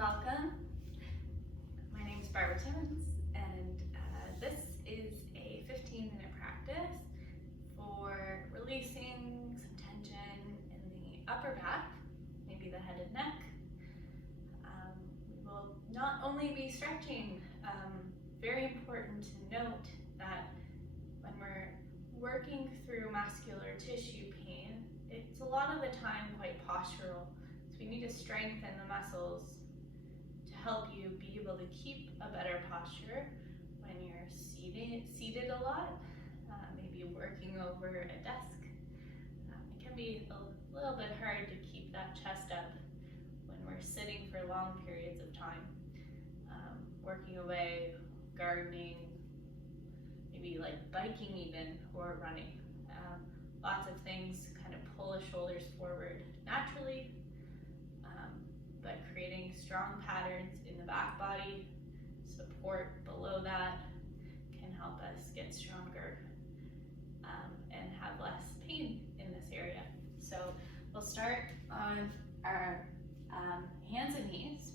Welcome. My name is Barbara Timmons, and this is a 15-minute practice for releasing some tension in the upper back, maybe the head and neck. We will not only be stretching, very important to note that when we're working through muscular tissue pain, it's a lot of the time quite postural. So we need to strengthen the muscles to help you be able to keep a better posture when you're seated a lot, maybe working over a desk. It can be a little bit hard to keep that chest up when we're sitting for long periods of time, working away, gardening, maybe like biking even, or running. Lots of things kind of pull the shoulders forward naturally, but creating strong patterns in the back body, support below that, can help us get stronger and have less pain in this area. So we'll start on our hands and knees.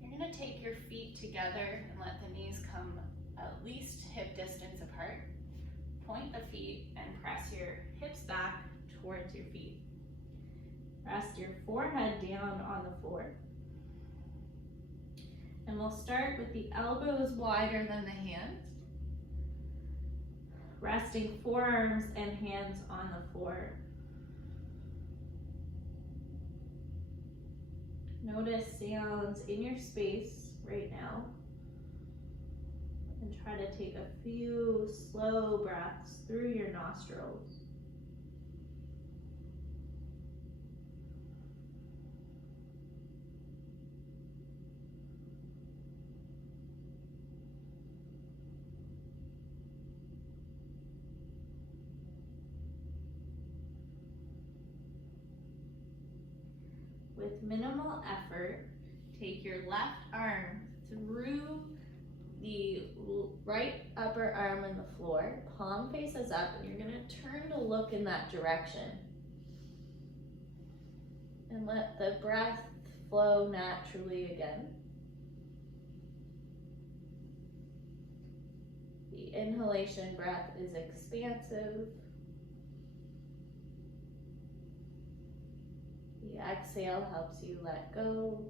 You're going to take your feet together and let the knees come at least hip distance apart. Point the feet and press your hips back towards your feet. Rest your forehead down on the floor. And we'll start with the elbows wider than the hands. Resting forearms and hands on the floor. Notice sounds in your space right now. And try to take a few slow breaths through your nostrils. With minimal effort, take your left arm through the right upper arm on the floor, palm faces up, and you're going to turn to look in that direction. And let the breath flow naturally again. The inhalation breath is expansive. The exhale helps you let go.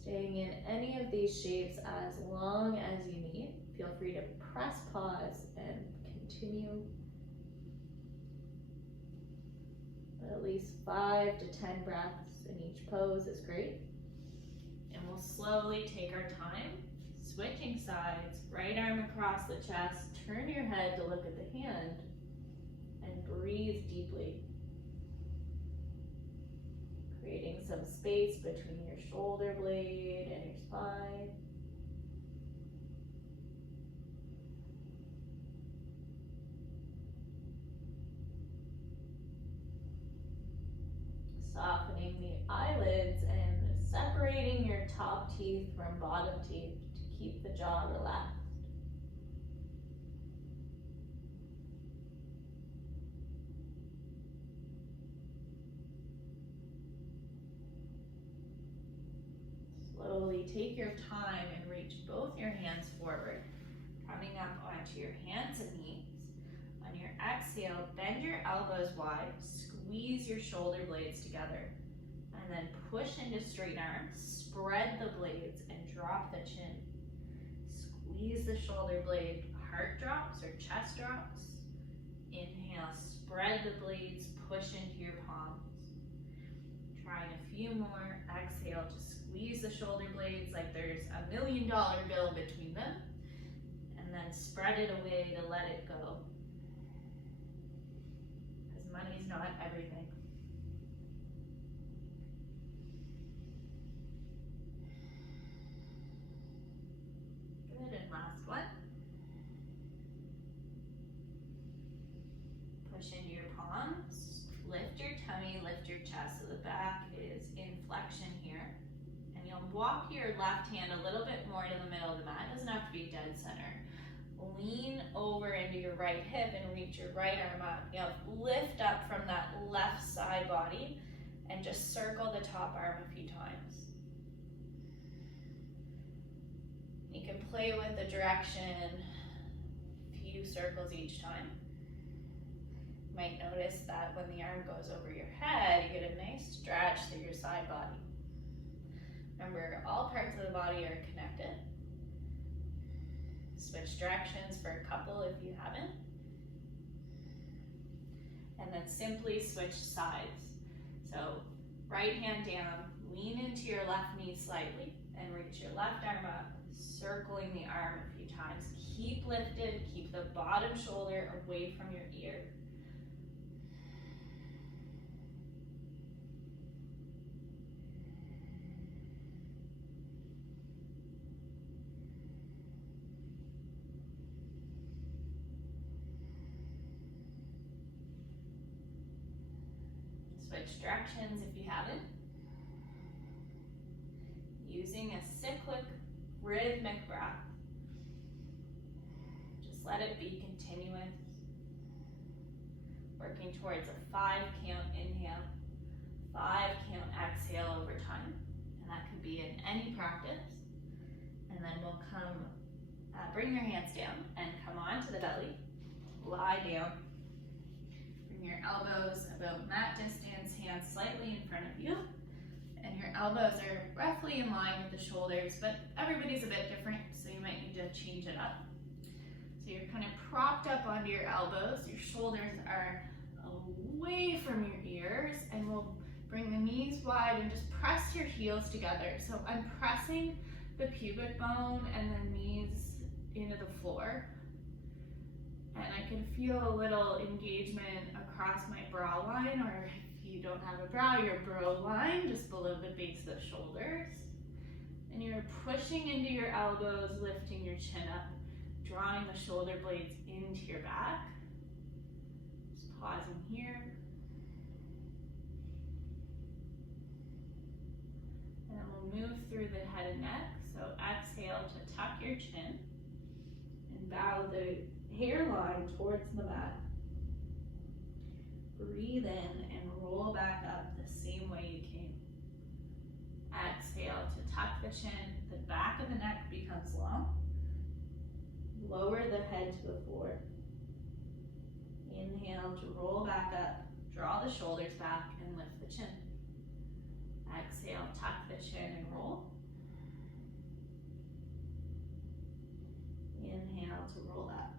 Staying in any of these shapes as long as you need. Feel free to press pause and continue. But at least 5 to 10 breaths in each pose is great. And we'll slowly take our time, switching sides, right arm across the chest, turn your head to look at the hand, and breathe deeply. Creating some space between your shoulder blade and your spine. Softening the eyelids and separating your top teeth from bottom teeth to keep the jaw relaxed. Slowly take your time and reach both your hands forward, coming up onto your hands and knees. On your exhale, bend your elbows wide, squeeze your shoulder blades together, and then push into straight arms, spread the blades, and drop the chin. Squeeze the shoulder blade, heart drops or chest drops. Inhale, spread the blades, push into your palms. Trying a few more. Exhale, just squeeze the shoulder blades like there's $1 million bill between them, and then spread it away to let it go. Because money's not everything. Good, and last one. Push into your palms, lift your tummy, lift your chest, so the back is in flexion here. And you'll walk your left hand a little bit more to the middle of the mat. It doesn't have to be dead center. lean over into your right hip and reach your right arm up. Now lift up from that left side body and just circle the top arm a few times. You can play with the direction, a few circles each time. You might notice that when the arm goes over your head, you get a nice stretch through your side body. Remember, all parts of the body are connected. Switch directions for a couple if you haven't. And then simply switch sides. So right hand down, lean into your left knee slightly and reach your left arm up, circling the arm a few times. Keep lifted, keep the bottom shoulder away from your ear. Switch directions if you haven't. Using a cyclic, rhythmic breath. Just let it be continuous. Working towards a 5 count inhale, 5 count exhale over time. And that can be in any practice. And then we'll bring your hands down and come onto the belly. Lie down. Bring your elbows about mat distance, hands slightly in front of you. And your elbows are roughly in line with the shoulders, but everybody's a bit different, so you might need to change it up. So you're kind of propped up onto your elbows, your shoulders are away from your ears, and we'll bring the knees wide and just press your heels together. So I'm pressing the pubic bone and the knees into the floor. And I can feel a little engagement across my brow line, or if you don't have a brow, your brow line just below the base of the shoulders. And you're pushing into your elbows, lifting your chin up, drawing the shoulder blades into your back. Just pausing here. And then we'll move through the head and neck. So exhale to tuck your chin and bow the hairline towards the mat. Breathe in and roll back up the same way you came. Exhale to tuck the chin, the back of the neck becomes long. Lower the head to the floor. Inhale to roll back up, draw the shoulders back and lift the chin. Exhale, tuck the chin and roll. Inhale to roll up.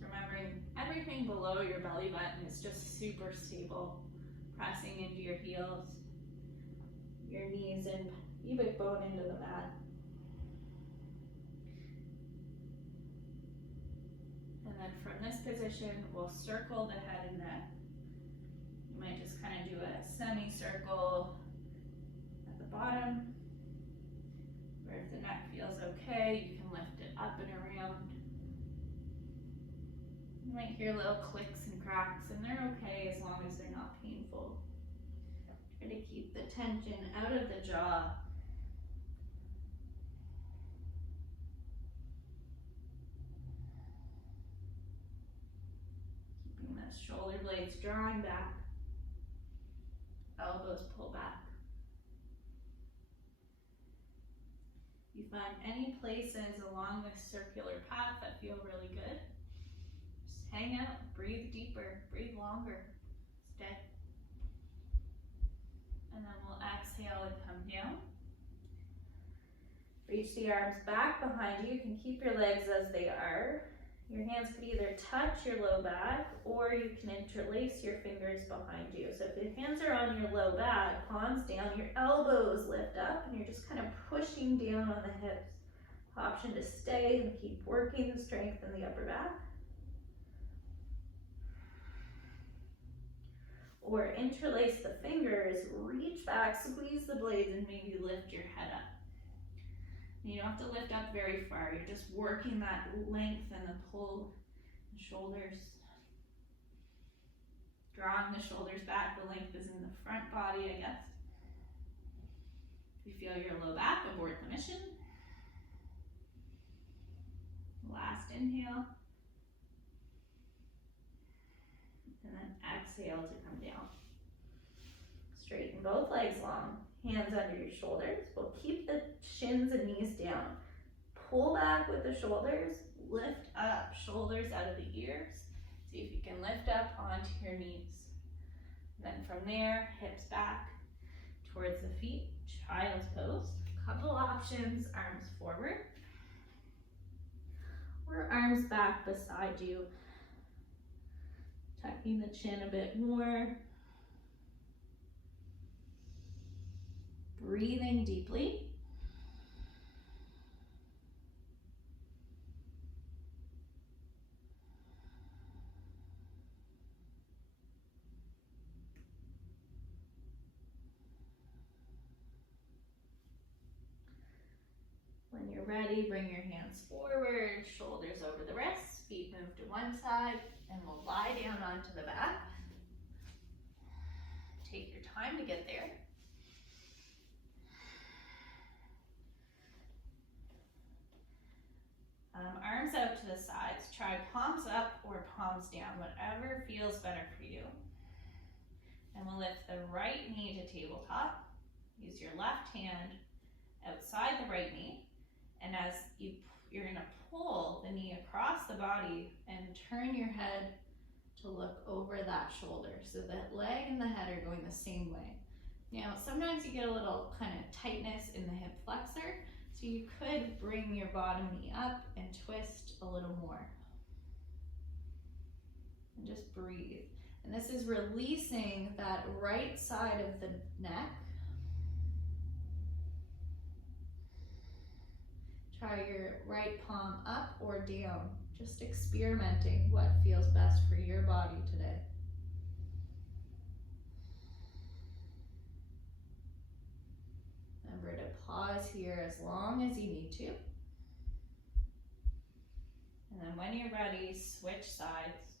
Remembering everything below your belly button is just super stable. Pressing into your heels, your knees and pubic bone into the mat. And then from this position, we'll circle the head and neck. You might just kind of do a semicircle at the bottom, where if the neck feels okay, you can lift it up and around. You might hear little clicks and cracks, and they're okay as long as they're not painful. Try to keep the tension out of the jaw. Keeping those shoulder blades drawing back. Elbows pull back. You find any places along this circular path that feel really good. Hang out, breathe deeper, breathe longer, stay. And then we'll exhale and come down. Reach the arms back behind you. You can keep your legs as they are. Your hands could either touch your low back or you can interlace your fingers behind you. So if your hands are on your low back, palms down, your elbows lift up and you're just kind of pushing down on the hips. Option to stay and keep working the strength in the upper back. Or interlace the fingers, reach back, squeeze the blades, and maybe lift your head up. And you don't have to lift up very far, you're just working that length and the pull in the shoulders. Drawing the shoulders back, the length is in the front body, I guess. If you feel your low back, abort the mission. Last last inhale. And then exhale to come down. Straighten both legs long, hands under your shoulders. We'll keep the shins and knees down. Pull back with the shoulders, lift up, shoulders out of the ears. See if you can lift up onto your knees. Then from there, hips back towards the feet, child's pose. Couple options, arms forward, or arms back beside you. Tucking the chin a bit more. Breathing deeply. When you're ready, bring your hands forward, shoulders over the wrists, feet move to one side, and we'll lie down onto the back. Take your time to get there. Arms out to the sides. Try palms up or palms down, whatever feels better for you. And we'll lift the right knee to tabletop. Use your left hand outside the right knee. And as you're going to pull the knee across the body and turn your head to look over that shoulder. So that leg and the head are going the same way. Now, sometimes you get a little kind of tightness in the hip flexor. So you could bring your bottom knee up and twist a little more. And just breathe. And this is releasing that right side of the neck. Try your right palm up or down. Just experimenting what feels best for your body today. Remember to pause here as long as you need to. And then when you're ready, switch sides.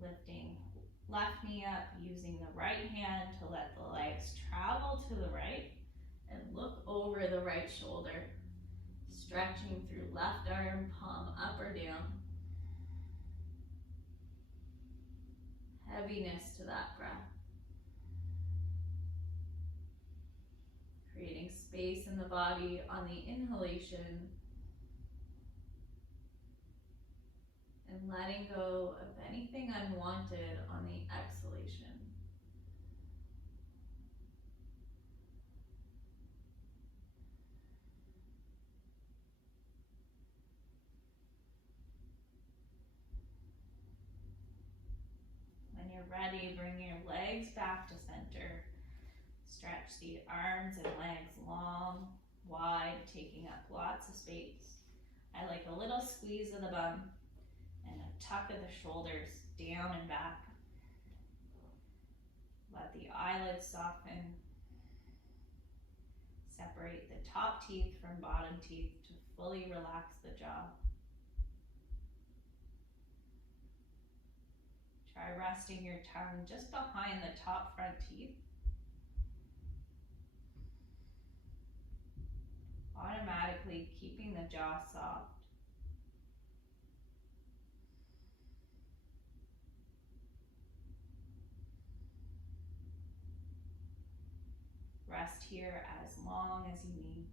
Lifting left knee up, using the right hand to let the legs travel to the right and look over the right shoulder. Stretching through left arm, palm up or down. Heaviness to that breath. Creating space in the body on the inhalation and letting go of anything unwanted on the exhalation. When you're ready, bring your legs back to center. Stretch the arms and legs long, wide, taking up lots of space. I like a little squeeze of the bum and a tuck of the shoulders down and back. Let the eyelids soften. Separate the top teeth from bottom teeth to fully relax the jaw. Try resting your tongue just behind the top front teeth. Automatically keeping the jaw soft. Rest here as long as you need.